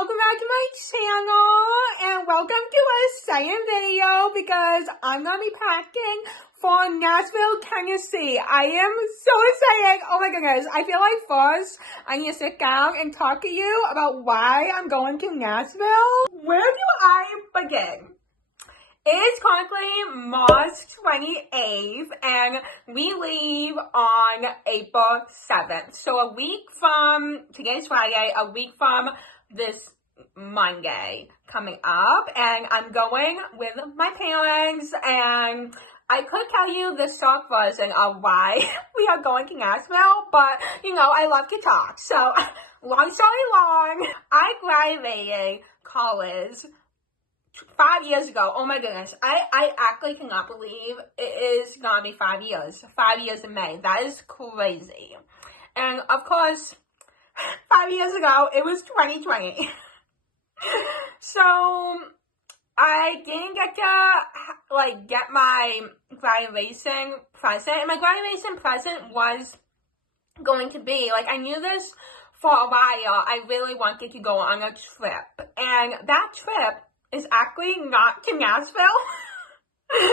welcome back to my channel, and welcome to a second video because I'm gonna be packing for Nashville, Tennessee. I am so excited. Oh my goodness. I feel like first I need to sit down and talk to you about why I'm going to Nashville. Where do I begin? It's currently March 28th, and we leave on April 7th. So a week from, today's Friday, a week from this Monday coming up, and I'm going with my parents, and I could tell you the short version of why we are going to Nashville, but, you know, I love to talk. So, long story long, I graduated college 5 years ago. Oh my goodness. I actually cannot believe it is gonna be 5 years. 5 years in May. That is crazy. And of course, 5 years ago, it was 2020. So, I didn't get to, get my graduation present. And my graduation present was going to be, I knew this for a while. I really wanted to go on a trip. And that trip is actually not to Nashville.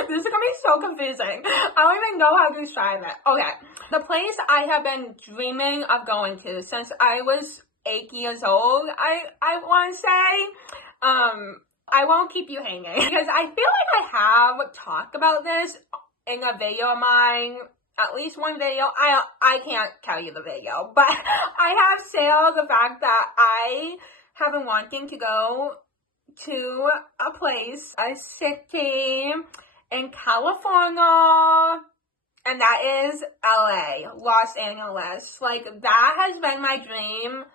This is gonna be so confusing. I don't even know how to describe it. Okay, the place I have been dreaming of going to since I was 8 years old, I want to say, I won't keep you hanging because I feel like I have talked about this in a video of mine, at least one video. I can't tell you the video, but I have shared the fact that I have been wanting to go to a place, a city in California, and that is LA, Los Angeles. That has been my dream,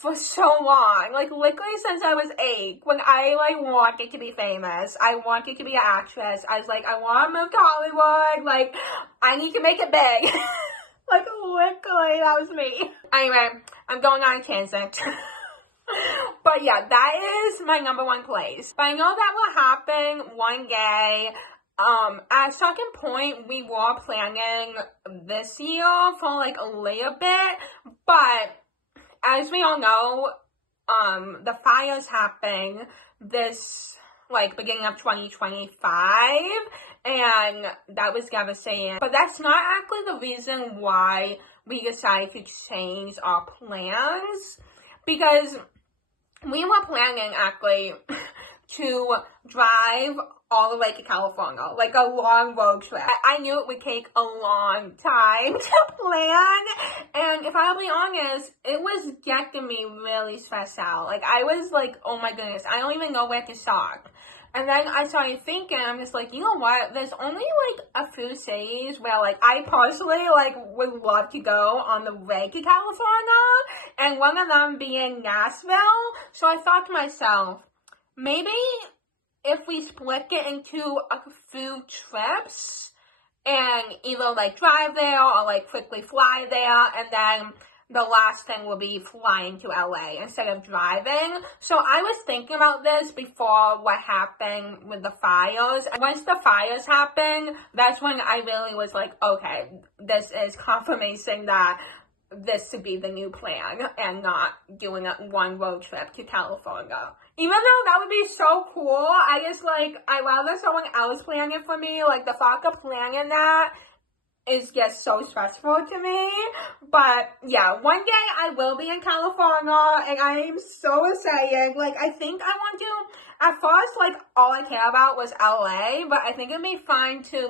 for so long. Literally since I was 8, when I, wanted to be famous. I wanted to be an actress. I was I want to move to Hollywood. I need to make it big. Literally, that was me. Anyway, I'm going on a tangent. But yeah, that is my number one place. But I know that will happen one day. At a certain point, we were planning this year for a little bit. But as we all know, the fires happened this, beginning of 2025. And that was devastating. But that's not actually the reason why we decided to change our plans. Because we were planning, actually, to drive all the way to California, a long road trip. I knew it would take a long time to plan, and if I'll be honest, it was getting me really stressed out. I was oh my goodness, I don't even know where to start. And then I started thinking, I'm just you know what, there's only, a few cities where, I personally, would love to go on the way to California, and one of them being Nashville. So I thought to myself, maybe if we split it into a few trips, and either, drive there, or, quickly fly there, and then the last thing will be flying to LA instead of driving. So I was thinking about this before what happened with the fires. And once the fires happened, that's when I really was okay, this is confirmation that this should be the new plan and not doing one road trip to California. Even though that would be so cool, I just I'd rather someone else plan it for me. The thought of planning that is just so stressful to me. But yeah, one day I will be in California, and I am so excited. I think I want to, at first, all I care about was LA, but I think it'd be fun to,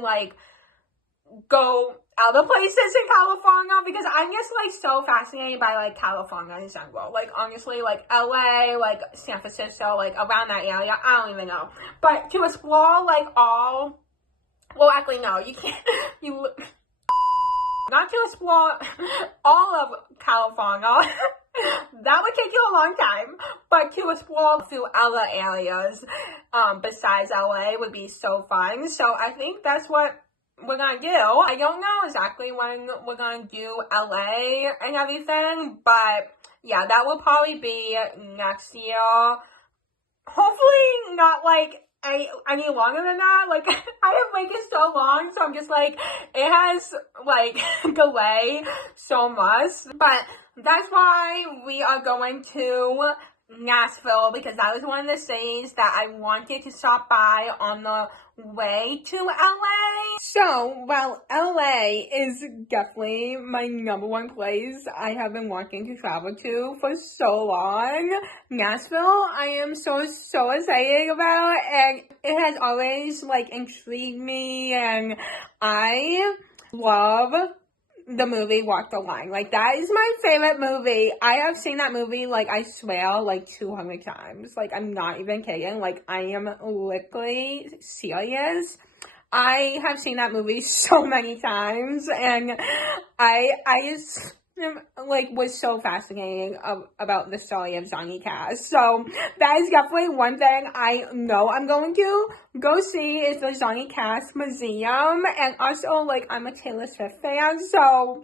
go other places in California, because I'm just, so fascinated by, California in general. Honestly, LA, San Francisco, around that area, I don't even know. But to explore, all, well, actually, no, you can't, not to explore all of California, that would take you a long time, but to explore through other areas besides LA would be so fun. So I think that's what we're gonna do. I don't know exactly when we're gonna do LA and everything, but yeah, that will probably be next year. Hopefully not any longer than that. I have waited so long, so I'm just it has delayed so much. But that's why we are going to Nashville because that was one of the cities that I wanted to stop by on the way to LA. So, well, LA is definitely my number one place I have been wanting to travel to for so long. Nashville, I am so excited about, and it has always, like, intrigued me, and I love the movie Walk the Line. Like, that is my favorite movie. I have seen that movie, like, I swear, like, 200 times. Like, I'm not even kidding. Like, I am literally serious. I have seen that movie so many times, and I just, like, was so fascinated about the story of Johnny Cash. So, that is definitely one thing I know I'm going to go see is the Johnny Cash Museum. And also, like, I'm a Taylor Swift fan, so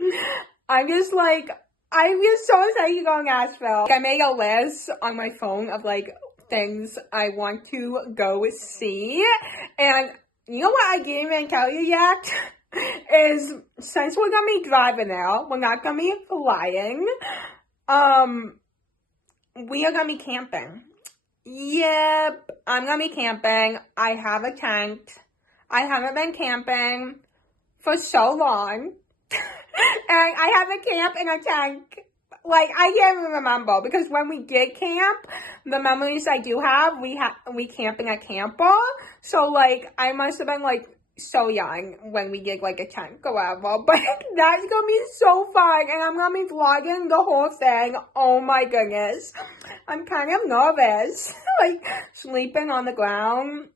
I'm just so excited to go to Nashville. I made a list on my phone of, like, things I want to go see, and you know what I didn't even tell you yet? Is since we're gonna be driving there, we're not gonna be flying, we are gonna be camping. Yep, I'm gonna be camping. I have a tent. I haven't been camping for so long. And I haven't camped in a tent. Like, I can't even remember, because when we did camp, the memories I do have, we camped in a camper. So, like, I must have been, like, so young when we did, like, a tent or whatever. But that's gonna be so fun, and I'm gonna be vlogging the whole thing. Oh my goodness. I'm kind of nervous. Like, sleeping on the ground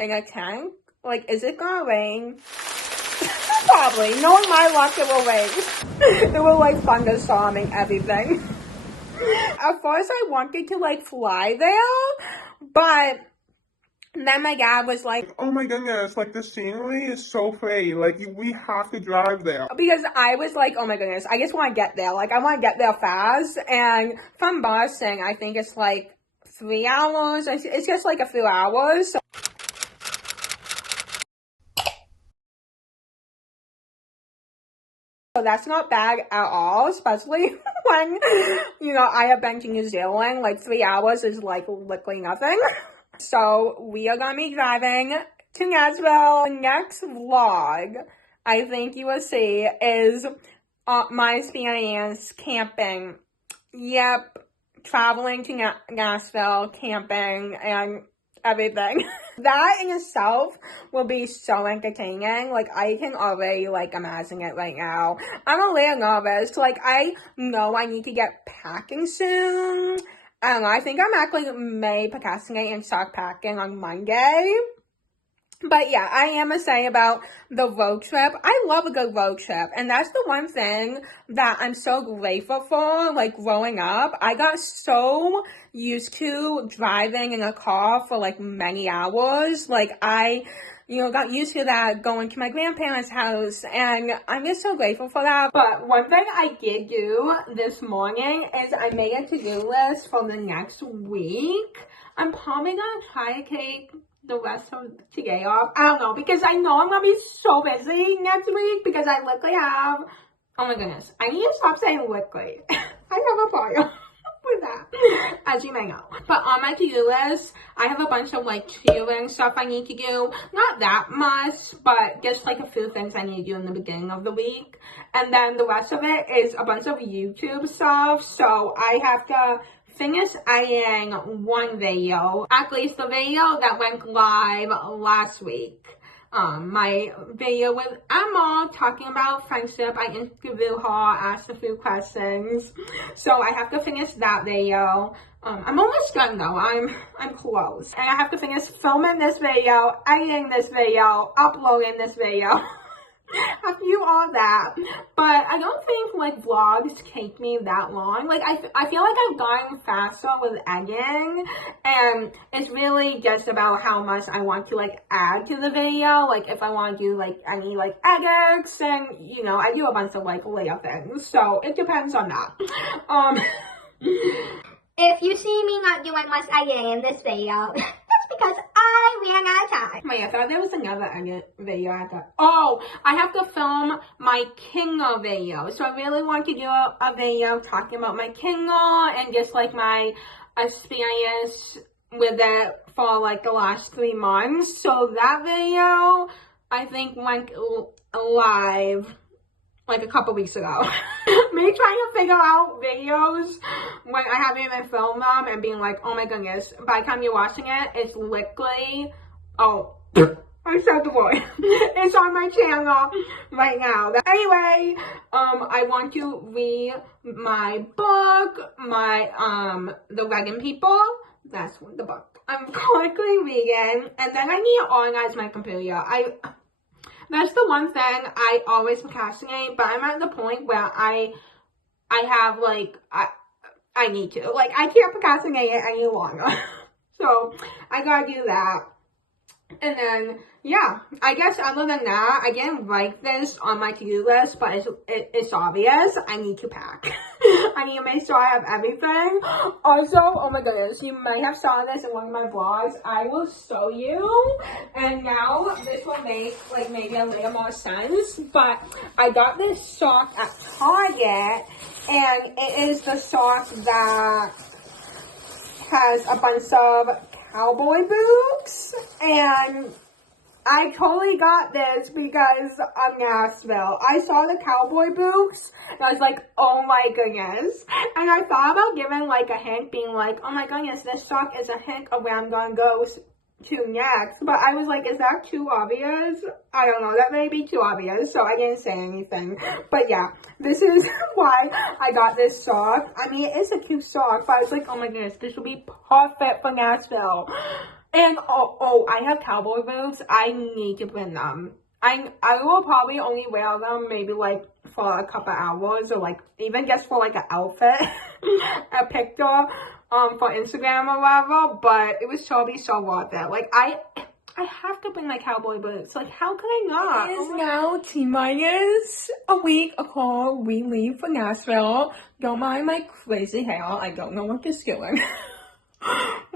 in a tent. Like, is it gonna rain? Probably. Knowing my luck, it will rain. It will, like, thunderstorming everything. At first, I wanted to, like, fly there, but then my dad was like, oh my goodness, like, the scenery is so pretty. Like, we have to drive there. Because I was like, oh my goodness, I just want to get there. Like, I want to get there fast. And from Boston, I think it's like 3 hours. It's just like a few hours. So that's not bad at all, especially when, you know, I have been to New Zealand. Like, 3 hours is like literally nothing. So we are gonna be driving to Nashville. The next vlog I think you will see is my experience camping. Yep, traveling to Nashville, camping, and everything. That in itself will be so entertaining. Like, I can already, like, imagine it right now. I'm a little nervous. Like, I know I need to get packing soon. I don't know, I think I'm actually may procrastinate and start packing on Monday. But yeah, I am excited about the road trip. I love a good road trip. And that's the one thing that I'm so grateful for. Like, growing up, I got so used to driving in a car for, like, many hours. Like, I, you know, got used to that going to my grandparents' house, and I'm just so grateful for that. But one thing I did do this morning is I made a to-do list for the next week. I'm probably gonna try to take the rest of today off. I don't know, because I know I'm gonna be so busy next week, because I literally have, oh my goodness, I need to stop saying literally. I have a problem with that, as you may know. But on my to-do list, I have a bunch of, like, cheering stuff I need to do. Not that much, but just, like, a few things I need to do in the beginning of the week. And then the rest of it is a bunch of YouTube stuff. So I have to finish editing one video, at least the video that went live last week. My video with Emma talking about friendship. I interviewed her, asked a few questions. So I have to finish that video. I'm almost done though. I'm close. And I have to finish filming this video, editing this video, uploading this video. I have to do all that. But I don't think, like, vlogs take me that long. Like, I feel like I've gotten faster with editing, and it's really just about how much I want to, like, add to the video. Like, if I want to do, like, any, like, edits, and, you know, I do a bunch of, like, layer things. So it depends on that. If you see me not doing much editing in this video, that's because I ran out of time. Wait, I thought there was another edit video I thought. Oh, I have to film my Kindle video. So I really want to do a video talking about my Kindle and just, like, my experience with it for like the last 3 months. So that video, I think, went live like a couple weeks ago. Me trying to figure out videos when I haven't even filmed them and being like, oh my goodness, by the time you're watching it, it's literally, oh, I said the word. It's on my channel right now. Anyway, I want to read my book, The Wagon People. That's the book I'm currently reading. And then I need to organize my computer. That's the one thing I always procrastinate, but I'm at the point where I have, like, I need to. Like, I can't procrastinate it any longer. So, I gotta do that. And then, yeah, I guess other than that, I didn't write this on my to-do list, but it's obvious. I need to pack. I need to make sure I have everything. Also, oh my goodness, you might have saw this in one of my vlogs. I will show you. And now, this will make, like, maybe a little more sense. But I got this sock at Target, and it is the sock that has a bunch of cowboy boots, and I totally got this because of Nashville. I saw the cowboy boots, and I was like, oh my goodness. And I thought about giving like a hint, being like, oh my goodness, this sock is a hint of where I'm gonna go to next. But I was like, is that too obvious? I don't know, that may be too obvious, so I didn't say anything. But yeah, this is why I got this sock. I mean, it is a cute sock, but I was like, oh my goodness, this will be perfect for Nashville. And oh, I have cowboy boots. I need to bring them. I will probably only wear them maybe like for a couple hours, or like even just for like an outfit, a picture for Instagram or whatever. But it was totally so worth it. Like I have to bring my cowboy boots. Like, how could I not? It is now T-minus a week until we leave for Nashville. Don't mind my crazy hair. I don't know what this is doing.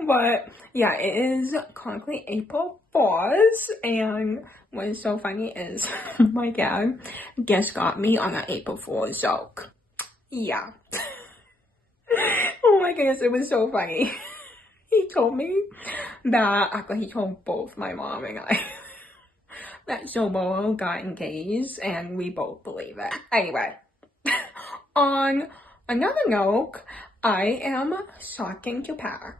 But yeah, it is currently April 4th, and what is so funny is my dad just got me on an April Fool's joke. Yeah. Oh my goodness, it was so funny. He told me that after he told both my mom and I that Jomo got engaged, and we both believe it. Anyway, on another note, I am starting to pack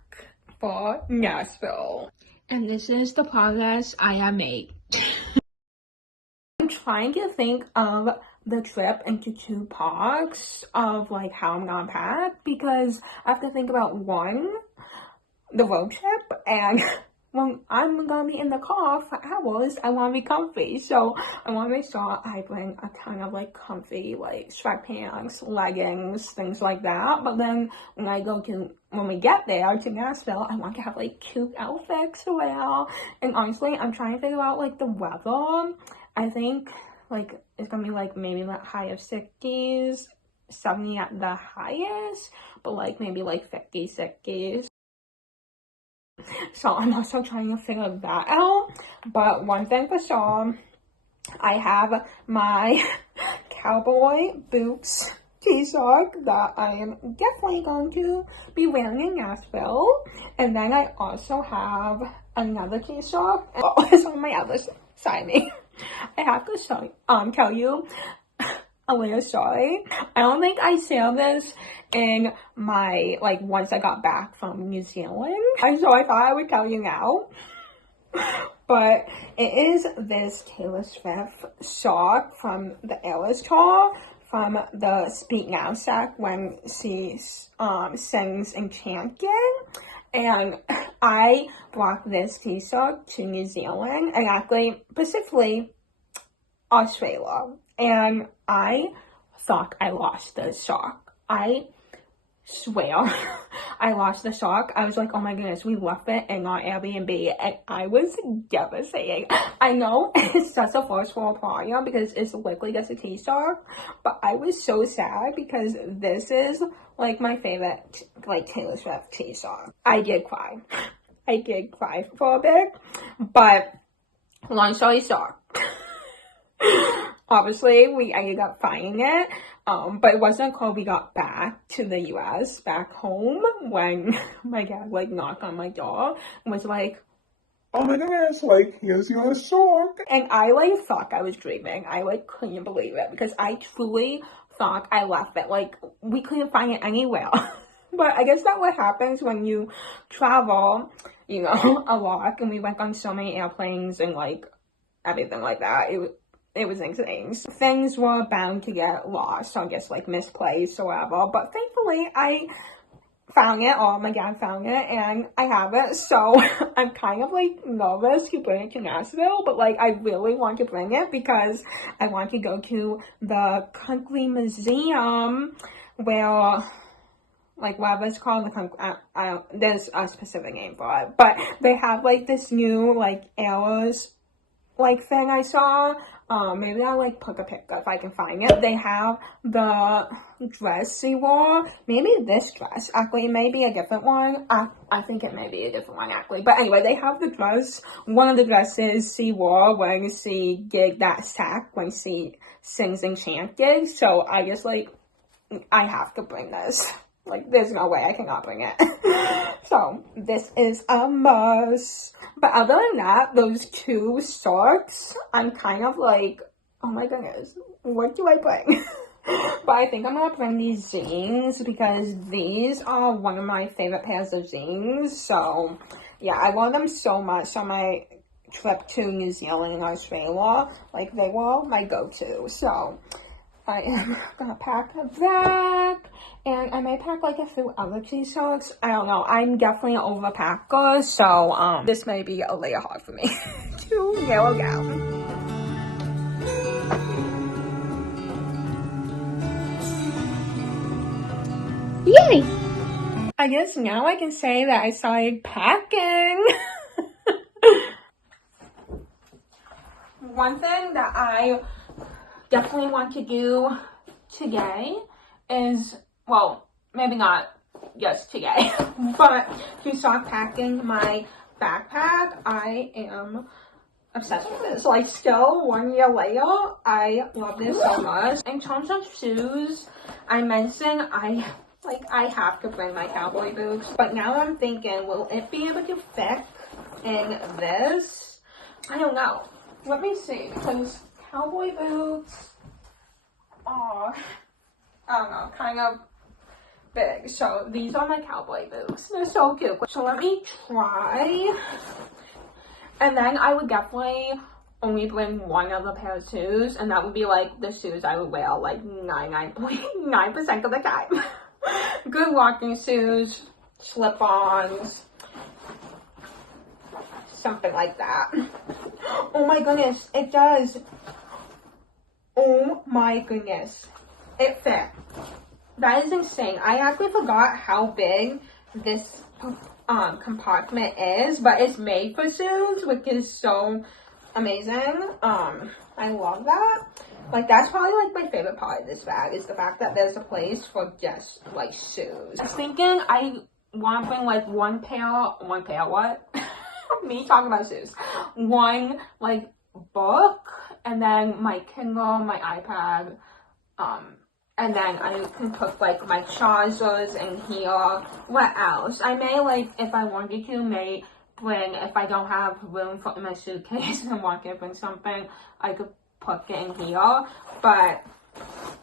for Nashville, and this is the progress I have made. I'm trying to think of the trip into 2 parts of like how I'm gonna pack, because I have to think about one, the road trip, and when I'm gonna be in the car for hours, I want to be comfy. So I want to make sure I bring a ton of like comfy like sweatpants, leggings, things like that. But then when we get there to Nashville, I want to have like cute outfits to wear. And honestly, I'm trying to figure out like the weather. I think like it's gonna be like maybe the high of 60s, 70 at the highest, but like maybe like 50, 60s. So I'm also trying to figure that out. But one thing for sure, I have my cowboy boots t-shirt that I am definitely going to be wearing in Nashville. And then I also have another t-shirt. It's on my other side of me. I have to tell you a little story. I don't think I shared this in my, like, once I got back from New Zealand. So I thought I would tell you now. But it is this Taylor Swift sock from the Eras tour, from the Speak Now set when she sings Enchanted. And I brought this t-shirt to New Zealand, and actually, specifically, Australia. And I thought I lost the sock. I swear I lost the sock. I was like, oh my goodness, we left it in our Airbnb, and I was devastated. I know it's just a first world problem because it's literally just a t-shirt, but I was so sad because this is like my favorite like Taylor Swift t-shirt. I did cry. I did cry for a bit, but long story short, Obviously, we ended up finding it, but it wasn't until we got back to the US, back home, when my dad, like, knocked on my door and was like, oh my goodness, like, here's your sock. and I, like, thought I was dreaming. I, like, couldn't believe it because I truly thought I left it. Like, we couldn't find it anywhere. But I guess that's what happens when you travel, you know, a lot. And we went on so many airplanes and, like, everything like that. It was insane. Things were bound to get lost, I guess, like, misplaced or whatever. But thankfully, I found it, or my dad found it, and I have it. So I'm kind of, like, nervous to bring it to Nashville, but, like, I really want to bring it because I want to go to the Country Museum where, like, whatever it's called, there's a specific name for it, but they have, like, this new, like, eras, like, thing I saw. Maybe I'll, like, put a picture if I can find it. They have the dress she wore. Maybe this dress. Actually, it may be a different one. I think it may be a different one, actually. But anyway, they have the dress. One of the dresses she wore when she did that sack, when she sings Enchanted. So I just, like, I have to bring this. Like, there's no way I cannot bring it. So, this is a must. But other than that, those two socks, I'm kind of like, oh my goodness, what do I bring? But I think I'm gonna bring these jeans because these are one of my favorite pairs of jeans. So, yeah, I wore them so much on my trip to New Zealand and Australia. Like, they were my go-to. So, I am gonna pack that, and I may pack like a few other t-shirts. I don't know. I'm definitely an overpacker, so this may be a little hard for me to narrow down. Yay! I guess now I can say that I started packing. One thing that I definitely want to do today is, well, maybe not just today, but to start packing my backpack. I am obsessed with this. Like, still 1 year later, I love this so much. In terms of shoes, I mentioned I have to bring my cowboy boots, but now I'm thinking, will it be able to fit in this? I don't know. Let me see, because cowboy boots are, I don't know, kind of big. So these are my cowboy boots. They're so cute. So let me try. And then I would definitely only bring one other pair of shoes, and that would be like the shoes I would wear like 99.9% of the time. Good walking shoes, slip-ons, something like that. Oh my goodness, it does. Oh my goodness, it fit. That is insane. I actually forgot how big this compartment is, but it's made for shoes, which is so amazing. I love that. Like, that's probably like my favorite part of this bag, is the fact that there's a place for just like shoes. I was thinking I want to bring like one pair what? Me talking about shoes. One like book, and then my Kindle, my iPad, and then I can put like my chargers in here. What else? I may, like, if I wanted to, may bring, if I don't have room for my suitcase and want to bring something, I could put it in here. But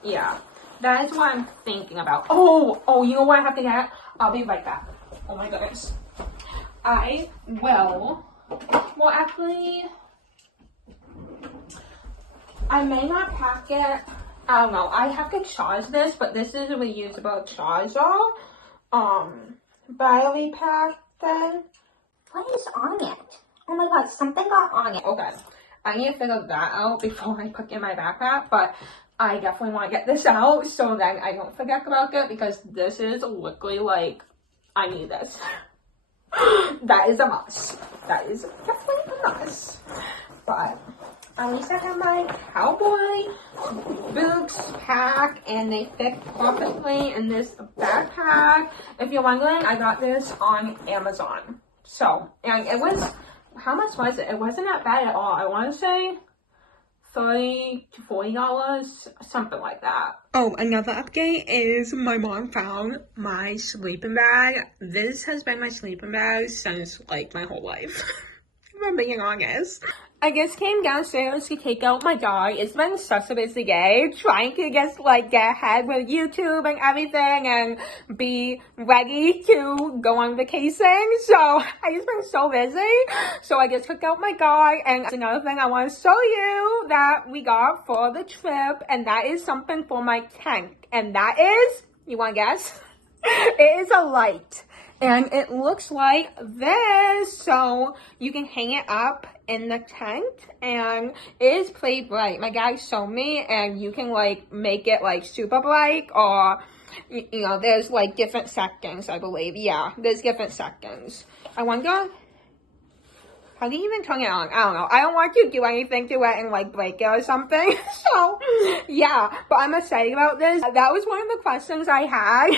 yeah, that is what I'm thinking about. Oh, you know what I have to get? I'll be right back. Oh my goodness. I will. Well, actually, I may not pack it. I don't know. I have to charge this, but this is a reusable charger. Battery pack then. What is on it? Oh my god, something got on it. Okay. I need to figure that out before I put it in my backpack, but I definitely want to get this out so then I don't forget about it, because this is literally like, I need this. That is a must. That is definitely a must. But at least I have my cowboy boots pack, and they fit perfectly in this backpack. If you're wondering, I got this on Amazon. So, and it was, how much was it? It wasn't that bad at all. I want to say $30 to $40, something like that. Oh, another update is my mom found my sleeping bag. This has been my sleeping bag since like my whole life. If I'm being honest. I just came downstairs to take out my dog. It's been such a busy day trying to just like get ahead with YouTube and everything and be ready to go on vacation. So I just been so busy. So I just took out my dog, and another thing I want to show you that we got for the trip, and that is something for my tent. And that is, you want to guess? It is a light. And it looks like this, so you can hang it up in the tent, and it is pretty bright. My guy showed me, and you can like make it like super bright, or you know, there's like different settings, I believe. Yeah, there's different settings. I wonder, how do you even turn it on? I don't know. I don't want to do anything to it and like break it or something. So yeah, but I'm excited about this. That was one of the questions I had.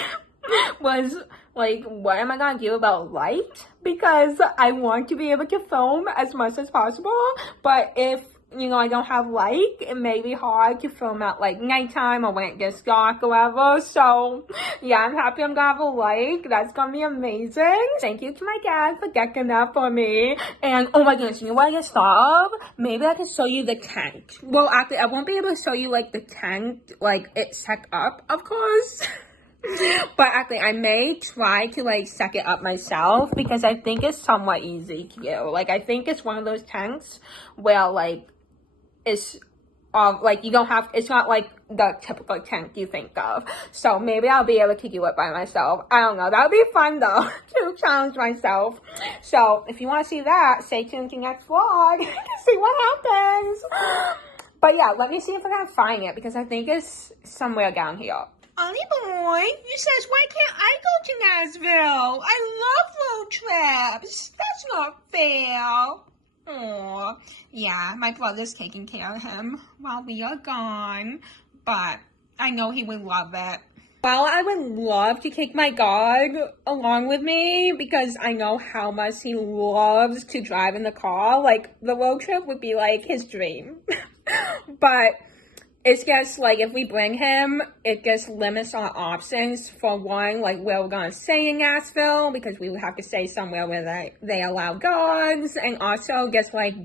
Was like, what am I gonna do about light? Because I want to be able to film as much as possible, but if, you know, I don't have light, it may be hard to film at like nighttime or when it gets dark or whatever. So yeah, I'm happy I'm gonna have a light. That's gonna be amazing. Thank you to my dad for getting that for me. And oh my goodness, you know what I just thought of? Maybe I can show you the tent. Well, actually, I won't be able to show you like the tent, like it's set up, of course. But actually, I may try to like set it up myself because I think it's somewhat easy to do. Like, I think it's one of those tents where like it's like you don't have, it's not like the typical tent you think of. So maybe I'll be able to do it by myself. I don't know. That would be fun though to challenge myself. So if you want to see that, stay tuned to next vlog to see what happens. But yeah, let me see if I can find it because I think it's somewhere down here. Ollie boy, you says, why can't I go to Nashville? I love road trips. That's not fair. Aw, yeah, my brother's taking care of him while we are gone, but I know he would love it. Well, I would love to take my dog along with me because I know how much he loves to drive in the car. Like, the road trip would be like his dream. But it's just like if we bring him, it just limits our options. For one, like where we're gonna stay in Nashville because we would have to stay somewhere where they allow dogs, and also just like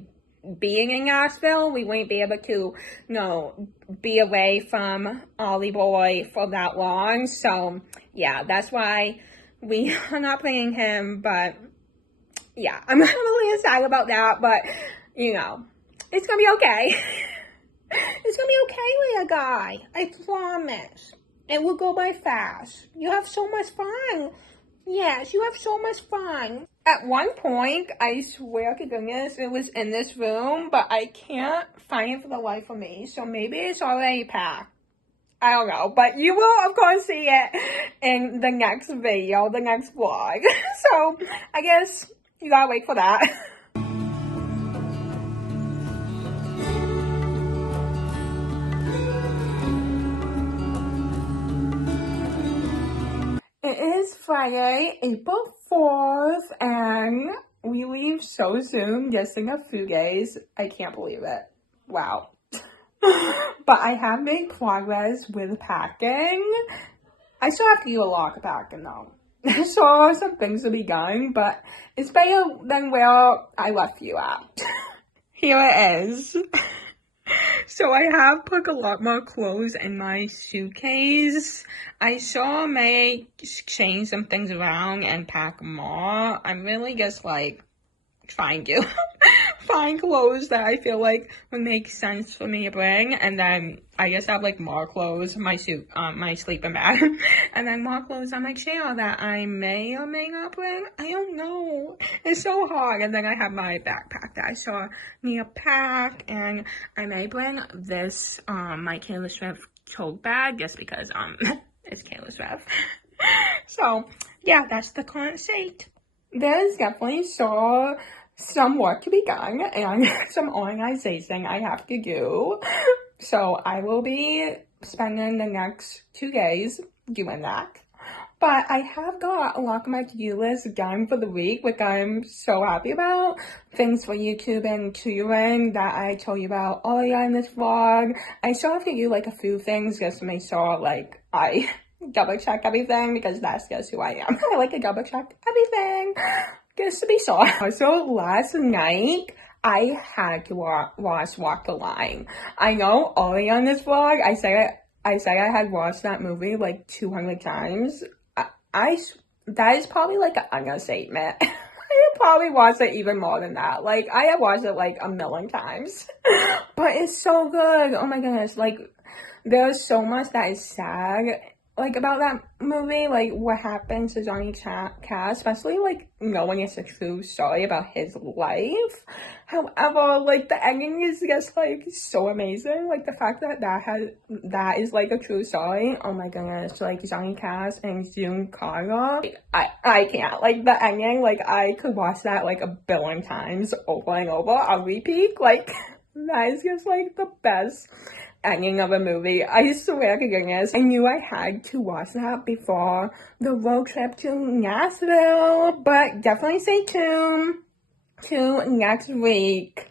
being in Nashville, we wouldn't be able to, you know, be away from Ollie boy for that long. So yeah, that's why we are not bringing him. But yeah, I'm not really excited about that. But you know, it's gonna be okay. It's gonna be okay, little guy. I promise. It will go by fast. You have so much fun. Yes, you have so much fun. At one point, I swear to goodness, it was in this room, but I can't find it for the life of me. So maybe it's already packed. I don't know, but you will, of course, see it in the next video, the next vlog. So I guess you gotta wait for that. It is Friday, April 4th, and we leave so soon, just in a few days. I can't believe it. Wow. But I have made progress with packing. I still have to do a lot of packing though. So some things to be done, but it's better than where I left you at. Here it is. So I have put a lot more clothes in my suitcase. I saw I may change some things around and pack more. I'm really just like trying to find clothes that I feel like would make sense for me to bring, and then I just have like more clothes, my suit, my sleeping bag, and then more clothes on my chair that I may or may not bring. I don't know. It's so hard. And then I have my backpack that I saw need a pack, and I may bring this my Taylor Swift tote bag just because it's Taylor Swift. So yeah, that's the current state. There's definitely some work to be done and some organization I have to do. So I will be spending the next 2 days doing that. But but I have got a lot of my to-do list done for the week, which I'm so happy about. Things for YouTube and tutoring that I told you about earlier in this vlog. I still have to do like a few things just to make sure like I double check everything, because that's just who I am. I like to double check everything just to be sure. Also, last night, I had to watch Walk the Line. I know early on this vlog, I said I had watched that movie like 200 times. That is probably like an understatement. I have probably watched it even more than that. Like, I have watched it like a million times. But it's so good. Oh my goodness. Like, there's so much that is sad, like, about that movie, like, what happened to Johnny Cash, especially, like, knowing it's a true story about his life. However, like, the ending is just, like, so amazing. Like, the fact that that is, like, a true story. Oh my goodness. Like, Johnny Cash and June Carter. Like, I can't. Like, the ending, like, I could watch that, like, a billion times over and over on repeat. Like, that is just, like, the best ending of a movie. I swear to goodness, I knew I had to watch that before the road trip to Nashville, but definitely stay tuned to next week.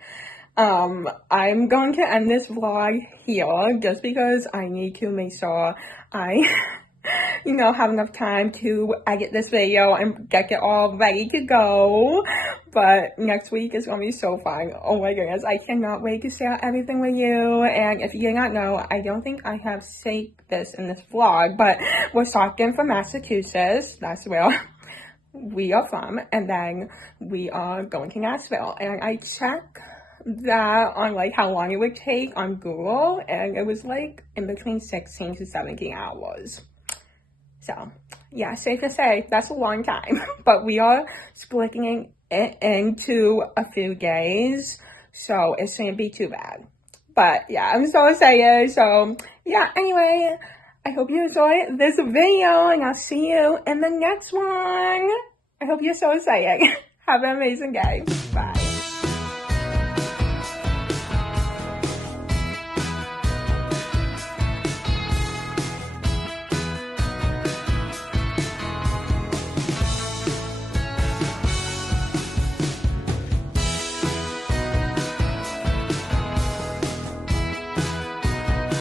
I'm going to end this vlog here just because I need to make sure I have enough time to edit this video and get it all ready to go. But next week is going to be so fun. Oh my goodness, I cannot wait to share everything with you. And if you did not know, I don't think I have said this in this vlog, but we're talking from Massachusetts. That's where we are from. And then we are going to Nashville. And I checked that on like how long it would take on Google, and it was like in between 16 to 17 hours. So yeah, safe to say that's a long time, but we are splitting it into a few days, so it shouldn't be too bad. But yeah, I'm so excited. So yeah, anyway, I hope you enjoyed this video, and I'll see you in the next one. I hope you're so excited. Have an amazing day. Bye.